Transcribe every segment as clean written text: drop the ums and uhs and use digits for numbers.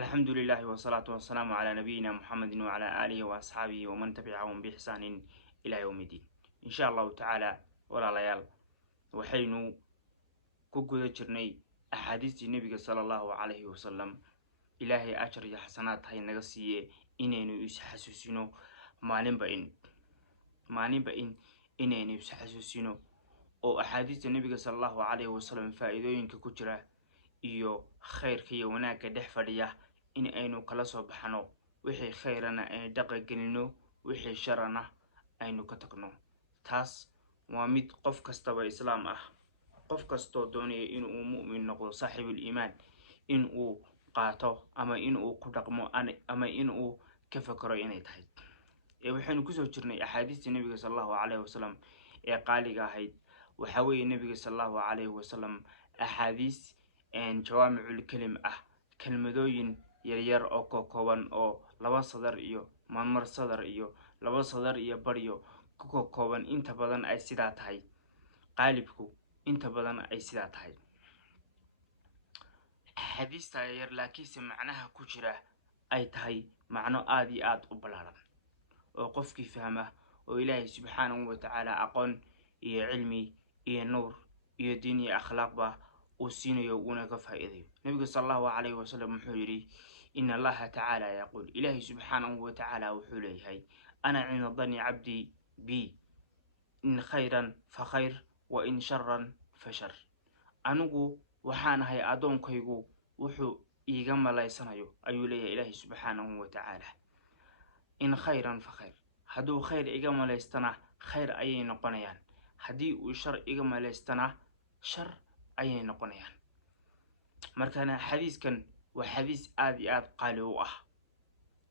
الحمد لله والصلاة والسلام على نبينا محمد وعلى آله وأصحابه ومن تبعهم بإحسان إلى يوم الدين إن شاء الله تعالى ولا ليال وحينو كوكو جرني أحاديث النبي صلى الله عليه وسلم إلهي أجر يا حسنات هاي نغسية إنينو يسحسسينو مانين بإن إنينو يسحسسينو أو أحاديث النبي صلى الله عليه وسلم فائدوين كجرة iyo khayrka iyo wanaagga dhex fadhiya in aynu kala soo baxno wixii khayrana ay dhaqan gelino wixii sharana aynu ka tagno taas waa mid qof kastaba islaam ah qof kasto doonaya in uu mu'min noqdo saaxiibul iimaan in uu qaato ama in uu ku dhaqmo ama in uu ka fakaro inay tahay waxaynu ku soo jirnay axaadiista nabiga sallallahu alayhi wasallam ee qaaliga ahayd waxa weeye nabiga sallallahu alayhi wasallam axaadiis جوامع الكلم كلمدوين يرير أو كوكوان أو لبا صدر إيو ممر صدر إيو لبا صدر إيو بريو كوكوان إنت بدن أي سيدات هاي قالبكو إنت بدن أي سيدات هاي حديث تاير لاكيس معناها كجرة أي تهي معنى آدي آد أبلارا وقف كيف فهمه وإلهي سبحانه وتعالى أقون إيه علمي إيه نور إيه ديني أخلاق به وسينو يوغونا كفايدي نبي صلى الله عليه وسلم محيري إن الله تعالى يقول إلهي سبحانه وتعالى وحولي هاي أنا عند ظن عبدي بي إن خيرا فخير وإن شرا فشر أنغو وحان هاي أدون كيغو وحو إيغام الله يسنيو أيو لي إلهي سبحانه وتعالى إن خيرا فخير هدو خير إيغام الله يستنا خير أي نقنيان هدي وشر إيغام الله يستنا شر أي نقنيان مركنا حديث كان وحديث آد قالوا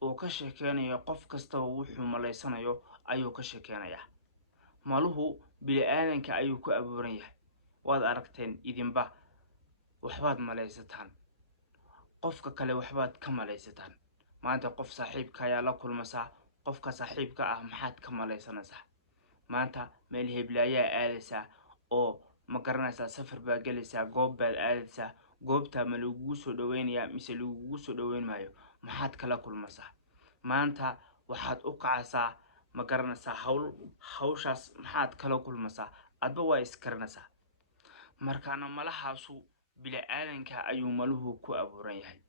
وكشكينا يقف كستو وحو مليسانا يو أيو كشكينا يا مالوه بلآنك أيو كأبوريه واد أركتين إذن با وحباد مليستان قفك كلا وحباد كمليستان ما أنت قف صاحبك يا لكل مساء قفك صاحبك محاد كمليسانا سا ما أنت مليه بلايا آلسا أو مقرنسا سفر باقلسا قوب بالآلسا قوبتا ملوغوسو دوين يا مسلوغوسو دوين مايو محاد كلا كل مساء ما أنت waxaad u kacaysaa ma garanaysaa hawshaas maxaad kala kulmaysaa adba waa iskarnaysaa markaana malahaasu bila'aadanka ayuu maluhu ku abuuran yahay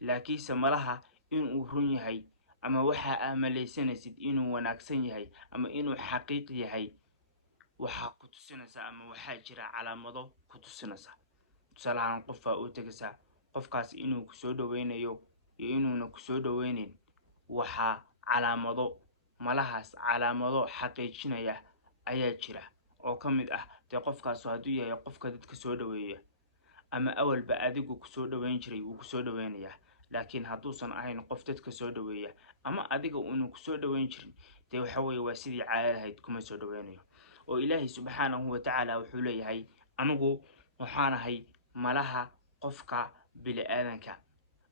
laakiinse malaha inuu run yahay ama waxa amalaysanaysid inuu wanaagsan yahay ama inuu xaqiiq yahay waxa ku tusinaysaa ama waxa jira calaamado ku tusinaysaa tusaalahan qofka uu tagaysaa qofkaas inuu ku soo dhaweynayo iyo inuuna ku soo dhaweynin waxa calaamado malahaas calaamado xaqiijinaya ayaa jira oo kamid ah qofkaas haduu yahay qofka dadka soo dhaweeya ama awalba adigu ku soo dhaweyn jiray uu ku soo dhaweynaya laakiin haduusan ahayn qof dadka soo dhaweeya ama adiga uu ku soo dhaweyn jirin waxa weeye waa sidii caadadahayd kuma soo dhaweynayo oo ilaahi subhanahu wa ta'ala wuxuu leeyahay anigu waxaanahay malaha qofka bilaadanka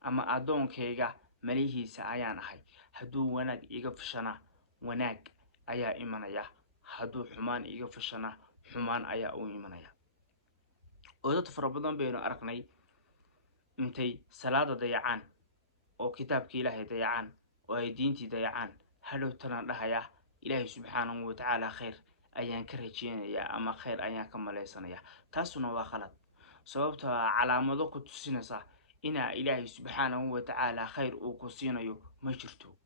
ama adoonkeyga malihiisa ayaan ahay haduu wanaag iga fashana wanaag ayaa imanaya haduu xumaan iga fashana xumaan ayaa u imanaya oo dad fara badan baynu aragnay intay salaada dayacaan oo kitaabka ilaahay dayacaan oo ay diintii dayacaan hadhow tan dhahaya ilaahay subhanahu wa ta'ala khayr ayaan ka rajeynaya ama khayr ayaan ka maleysanaya taasuna waa khalad sababtoo calaamado ku tusinaysa ina ilaahay subhanahu wa ta'ala khayr uu ku siinayo ma jirto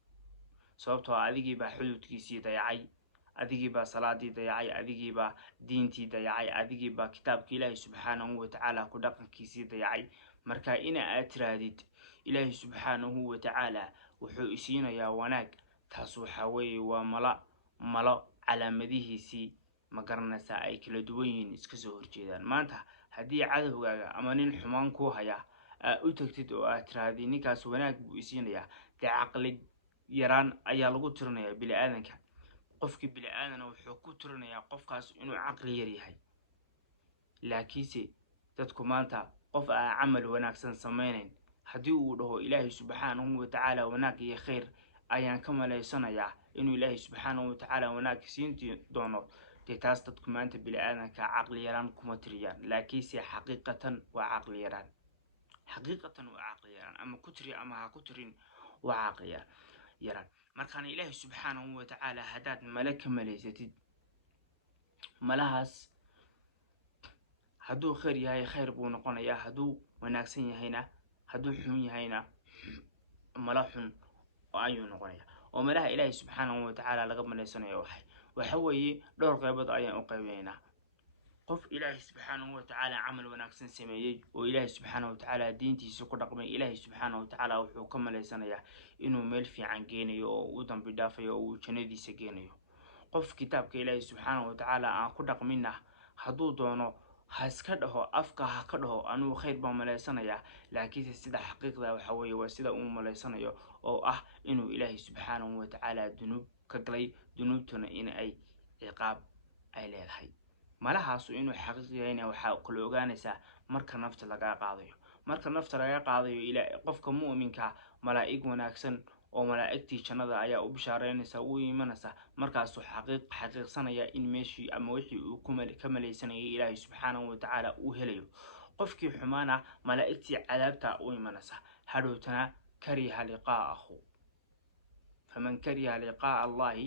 sababtoo adigii baa xududkiisii dayacay adigii baa salaadii dayacay adigii baa diintii dayacay adigii baa kitaabka ilaahay subhanahu wa ta'ala ku dhaqankiisii dayacay marka ina aad tiraadid ilaahay subhanahu wa ta'ala wuxuu isiinayaa wanaag taas waxa weeye waa malo calaamadihiisii ma garanaysaa ay kala duwan yihiin iska soo horjeedaan maanta haddii cadawgaaga ama nin xumaan ku haya u tagtid oo aad tiraadid ninkaas wanaag buu isiinayaa caqli yaraan ayaa lagu tirinayaa bilaadanka qofkii bilaadan wuxuu ku tirinayaa qofkaas inuu caqli yar yahay laakiinse dadku maanta qof aan camal wanaagsan sameeyeen haddii uu dhaho ilaahay subhanahu wa ta'ala wanaag iyo khayr ayaan ka maleysanayaa inuu ilaahay subhanahu wa ta'ala wanaag siin doono taas dadku maanta bilaadanka caqli yaraan kuma tiriyaan laakiinse xaqiiqatan waa caqli yaraan xaqiiqatan waa caqli yaraan ama ku tiri ama ha ku tirin waa caqli yaraan markaana ilaahay subxaanahu wa tacaala haddaad male ka malaysatid malahaas hadduu khayr yahay khayr buu noqonayaa hadduu wanaagsan yahayna hadduu xun yahayna mala xun ayuu noqonayaa oo malaha ilaahay subxaanahu wa tacaala laga malaysanayo waxa weeye dhowr qaybood ayaan u qaybeynaa qof ilaahay subxaanahu wa tacaala camal wanaagsan sameeyey oo ilaahay subxaanahu wa tacaala diintiisa ku dhaqmay ilaahay subxaanahu wa tacaala wuxuu ka malaysanayaa inuu meel fiican geenayo oo uu dambi dhaafayo oo uu jannadiisa geenayo qof kitaabka ilaahay subxaanahu wa tacaala aan ku dhaqminna hadduu doono ha iska dhaho afka ha ka dhaho anuu khayr baan malaysanayaa laakiinse sida xaqiiqda waxa weeye waa sida uu malaysanayo oo ah inuu ilaahay subxaanahu wa tacaala dunuub ka galay dunuubtuna in ay ciqaab ay leedahay malahaasu inuu xaqiiq yahayna waxaa kala ogaanaysaa marka nafta laga qaadayo marka nafta laga qaadayo qofka mu'minka malaa'ig wanaagsan oo malaa'igtii jannada ayaa u bishaareynaysa u imanaysa markaasuu xaqiiqsanaya in meeshii ama wixii uu ka malaysanayay ilaahay subxaanahu wa tacaala uu helayo qofkii xumaana malaa'igtii cadaabta u imanaysa hadhowtana kariha liqaa'ahu faman kariha liqaa'a allahi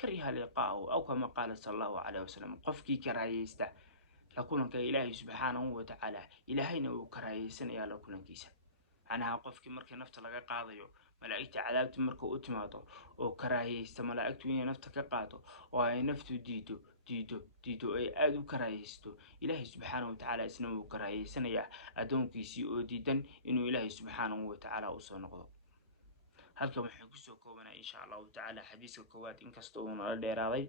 kariha liqaa'ahu aw kama qaala sala allahu calayhi wasalam qofkii karaahaysta la kulanka ilaahay subxaanahu wa tacaala ilaahayna uu karaahaysanayaa la kulankiisa macnaha qofkii markii nafta laga qaadayo malaa'igta cadaabta marka u timaado oo karaahaysta malaa'igtu inay nafta ka qaado oo ay naftu diido ay aada u karaahaysto ilaahay subxaanahu wa tacaala isna wuu karaahaysanayaa addoonkiisii oo diidan inuu ilaahay subxaanahu wa tacaala usoo noqdo halkan waxaan kusoo koobanaa insha allahu tacaala xadiiska koowaad inkasta uu nala dheeraaday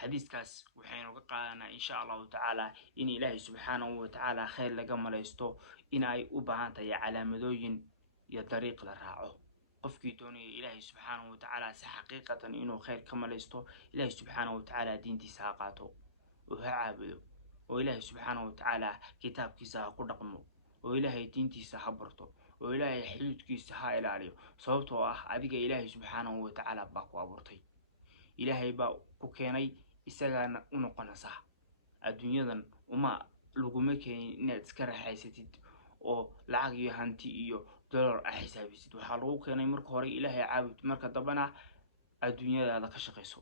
xadiiskaas waxaynu ka qaadanaa insha allahu tacaala in ilaahay subxaanahu wa tacaala khayr laga malaysto in ay u baahan tahay calaamadooyin iyo dariiq la raaco qofkii doonaya ilaahay subxaanahu wa tacaala si xaqiiqatan inuu khayr ka malaysto ilaahay subxaanahu wa tacaala diintiisa ha qaato oo ha caabudo oo ilaahay subxaanahu wa tacaala kitaabkiisa ha ku dhaqmo oo ilaahay diintiisa ha barto oo ilaahay xuduudkiisa ha ilaaliyo sababtoo ah adiga ilaahay subxaanahu wa tacaala baa ku abuurtay ilaahay baa ku keenay isagaana u noqonaysaa adduunyadan laguma keenin inaad iska raaxaysatid oo lacag iyo hanti iyo dollar a xisaabisid waxaa lagu keenay marka hore ilaahay caabud marka dambana adduunyadaada ka shaqayso